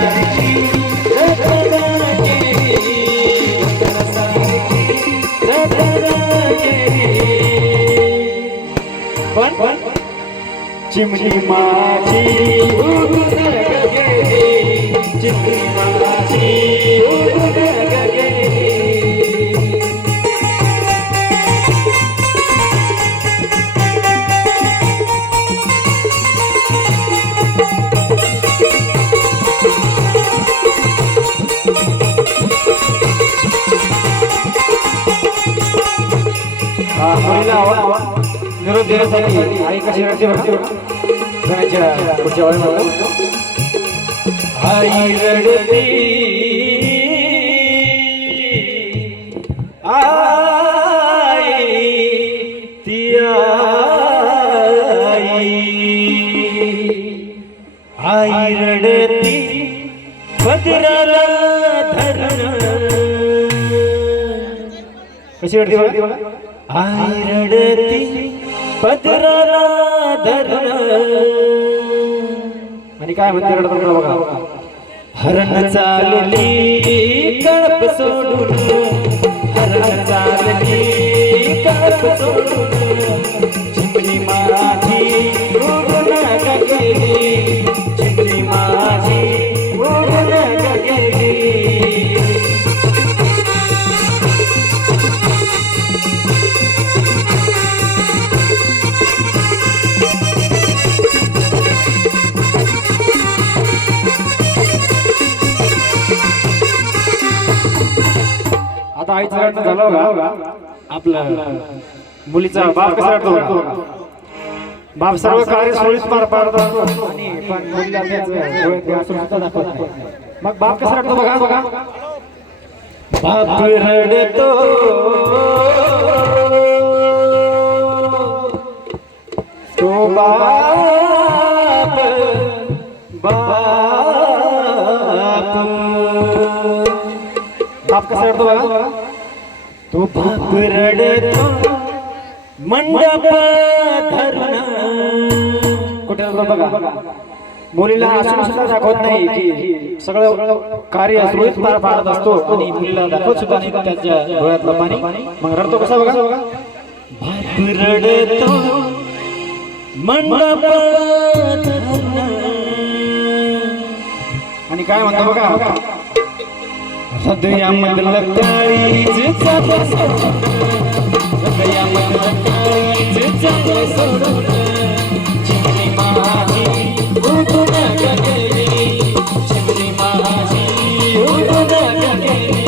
सारखी रत्ना केली रत्ना सारखी रत्ना केली पण चिमणी माझी उडून गेली चिमणी माझी उडून गेली निरोप देण्यासाठी आई कशी रडते बघा पुढच्या वेळेला आई रडती आई ती आई रडती पदराला धरण कशी रडते बघा आई रडती पदराला धरण आणि काय म्हणते रडत बघा हरण चालली कळप सोडून हरण चालली कळप सोडून चिमणी माझी उडून गेली चिमणी माझी उडून गेली आता आईचं लग्न झालं बघा आपलं मुलीचा बाप कसा रडतो बाप सर्व कार्य सोयीस पार पाडतो आणि पण मुलीला दाखवत नाही मग बाप कसा रडतो बघा बघा बाप रडतो तो बाप बाप कसा रडतो बघा तो बाप रडतो मंडप धरून कुठे बघा मुलीला असून सुद्धा दाखवत नाही की सगळं कार्य सुरळीत पार पाडत असतो आणि मुलीला दाखवत सुद्धा नाही त्याच्या डोळ्यातलं पाणी मग रडतो कसा बघा बघा बाप रडतो मंडप धरून आणि काय म्हणतो बघा हृदयामधलं काळीज चालू सोडून हृदयामधलं काळीज चालू सोडून चिमणी माझी उडून गेली चिमणी माझी उडून गेली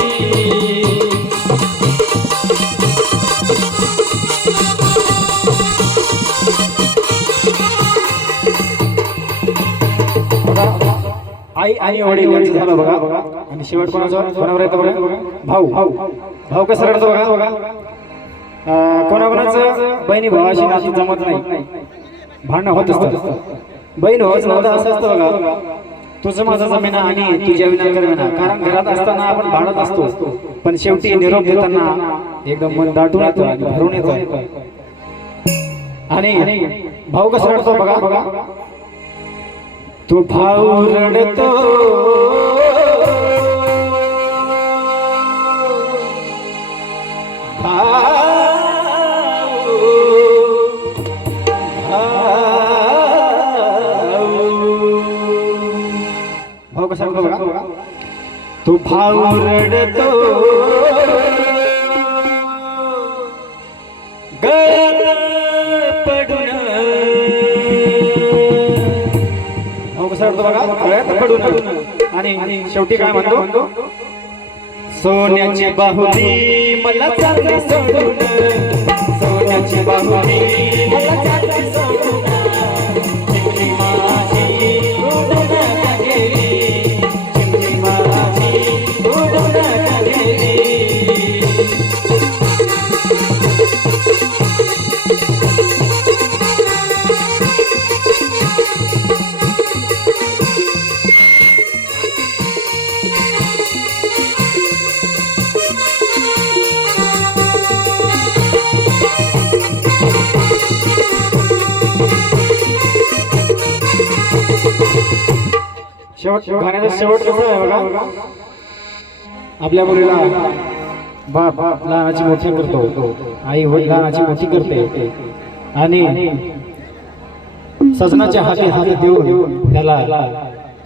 आई आणि वडील यांचं झालं बघा आणि शेवट कोणावर येतं बघा भाऊ भाऊ कसं रडतो बघा बघा कोणाकोणाचं बहिणी भावाशी नातं जमत नाही भांडणं होत असतं बहीण भावाचं नातं असं असतं बघा तुझं माझं जमेना आणि तुझ्या विना करमेना कारण घरात असताना आपण भांडत असतो पण शेवटी निरोप देताना एकदम मन दाटून येतं आणि भरून येतं आणि भाऊ कसं रडतो बघा बघा तो भाऊ रडतो भाऊ कसा रडतो बघा तो भाऊ रडतो गळ्यात पडून बघा गळ्यात पडून आणि शेवटी काय म्हणतो सोन्याची बाहुली मला चालते सोडून सोन्याची बाहुली मला चालते सोडून चिमणी माझी उडून गेली चिमणी माझी उडून गेली गाण्याचा शेवट कसा आहे बघा. आपल्या मुलीला बाप लहानाची मोठी करतो, आई लहानाची मोठी करते आणि सजनाच्या हाती हात देऊन त्याला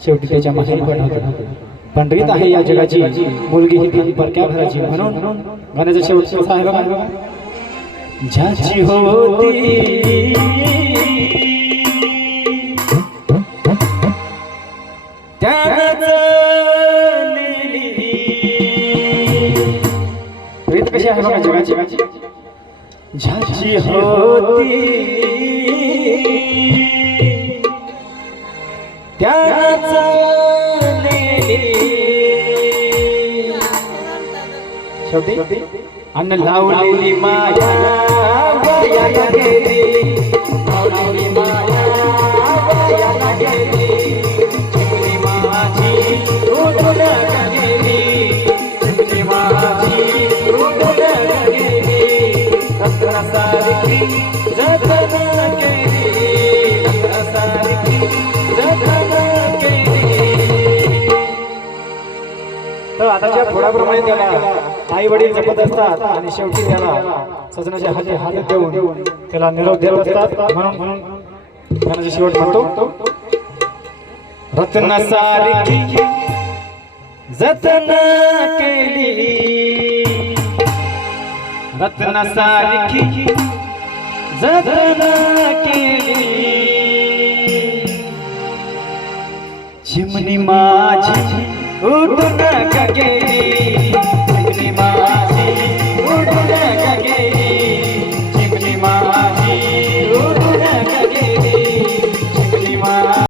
शेवटी त्याच्या माहेरी पाठवतो. पंढरीत आहे या जगाची मुलगी ही परक्या घराची. म्हणून गाण्याचा शेवट कसा आहे बघा. ज्याची होती त्यानंच नेली. प्रीत कशी आहे बघा जगाची. ज्याची होती त्यानंच शेवटी अन्न लावलेली माया वायाला गेली. लावलेली माया वायाला गेली. चिमणी माझी उडून गेली. चिमणी माझी उडून गेली. रत्नासारखी जतन केली. रत्नासारखी जतन केली. तर आताच्या थोड्याप्रमाणे त्याला आई वडील जपत असतात आणि शेवटी त्याला सजनाच्या हाती हात देऊन त्याला निरोप देत असतात. म्हणून गाण्याचा शेवट म्हणतो. रत्नासारखी जतन केली. रत्नासारखी जतन केली. चिमणी माझी उडून गेली.